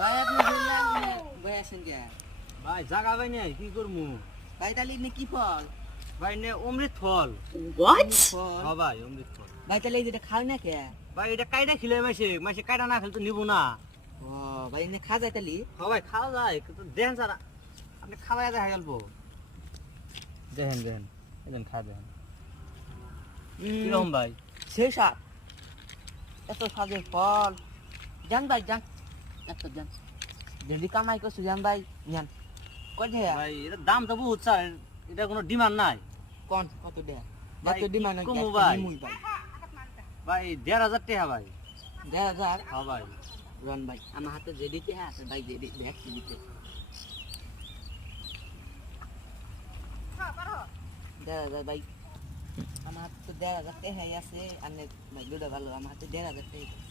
ভাই আপনি বললেন ভাই আসেন কে ভাই জাগা ভাই নাই কি করমু ভাই তাহলে নে কি ফল ভাই নে অমৃত ফল ফল হ্যাঁ ভাই অমৃত ফল ভাই তাহলে এই যেটা খাও না কে ভাই এটা কাইটা খিলে মাসে মাসে কাইটা না খেলে তো নিব না ও ভাই এনে খা যায় তাহলে হ্যাঁ ভাই খাওয়া যায় কিন্তু দেখেন স্যার আপনি খাওয়াই দেখা গেল দেখেন দেখেন এজন খা দেখেন কিরকম ভাই সেই সাপ এত সাজের ফল জান ভাই জান এত জান যদি কামাই করছো জান ভাই জান কত দেয়া ভাই এটা দাম তো বহুত স্যার এটা কোনো ডিমান্ড নাই কোন কত দেয়া ভাই, এত ডিমান্ড কি কমু ভাই? মুই ভাই ভাই 1,500 টাকা ভাই দেয়া যার হ্যাঁ ভাই রন ভাই আমার হাতে যে দিতে হ্যাঁ আছে ভাই যে দেখছি দিতে দেড় হাজার ভাই আমার হাতে তো 1,500 টাকাই আছে আর ভাই দুটা ভালো আমার হাতে 1,500 টাকা